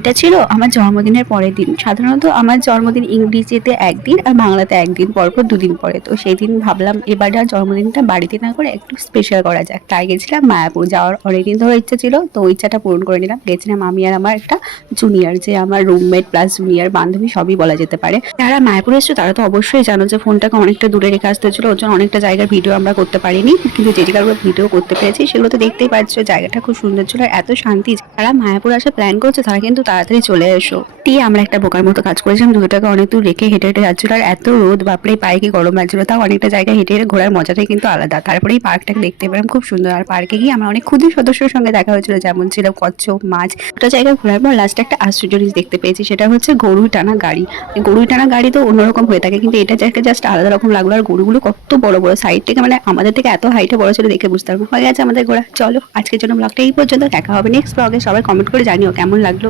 এটা ছিল আমার জন্মদিনের পরের দিন। সাধারণত আমার জন্মদিন ইংরেজিতে একদিন আর বাংলাতে একদিন পরপর দুদিন পরে। তো সেদিন ভাবলাম এবার আর জন্মদিনটা বাড়িতে না করে একটু স্পেশাল করা যাক। তাই গেছিলাম মায়াপুর। যাওয়ার অনেকদিন ধরে ইচ্ছা ছিল, তো ওই ইচ্ছাটা পূরণ করে নিলাম। গেছিলাম আমি আর আমার একটা জুনিয়র, যে আমার রুমমেট প্লাস জুনিয়র বান্ধবী সবই বলা যেতে পারে। যারা মায়াপুরে এসছো তারা তো অবশ্যই জানো যে ফোনটাকে অনেকটা দূরে রেখে আসতে হচ্ছিল, ওর জন্য অনেকটা জায়গার ভিডিও আমরা করতে পারিনি, কিন্তু যে জায়গাগুলো ভিডিও করতে পেরেছি সেগুলো তো দেখতেই পাচ্ছ। জায়গাটা খুব সুন্দর ছিল আর এত শান্তি। যারা মায়াপুর আসার প্ল্যান করছে তারা কিন্তু তাড়াতাড়ি চলে এসো। দিয়ে আমরা একটা বোকার মতো কাজ করেছিলাম, দুটোটাকে অনেক দূর রেখে হেঁটে হেঁটে যাচ্ছিল আর এত রোদ, বাপরে পায়ে কি গরম লাগছিল। তাও অনেকটা জায়গায় হেঁটে হেঁটে ঘোরার মজাটাই কিন্তু আলাদা। তারপরে এই পার্কটাকে দেখতে পেলাম, খুব সুন্দর। আর পার্কে গিয়ে আমার অনেক ক্ষুদ্র সদস্যের সঙ্গে দেখা হয়েছিল, যেমন ছিল কচ্ছপ, মাছ। ওটা জায়গায় ঘোরার পর লাস্টে একটা আশ্চর্য জিনিস দেখতে পেয়েছি, সেটা হচ্ছে গরুর টানা গাড়ি। গরুর টানা গাড়ি তো অন্যরকম হয়ে থাকে, কিন্তু এটা জায়গায় জাস্ট আলাদা রকম লাগলো। আর গরুগুলো কত বড় বড়, সাইড থেকে মানে আমাদের থেকে এত হাইটে বড় ছিল, দেখে বুঝতে পারবো। হয়ে গেছে আমাদের ঘোরা। চলো আজকের জন্য ব্লগটা এই পর্যন্ত, দেখা হবে নেক্সট ব্লগে। সবাই কমেন্ট করে জানিও কেমন লাগলো।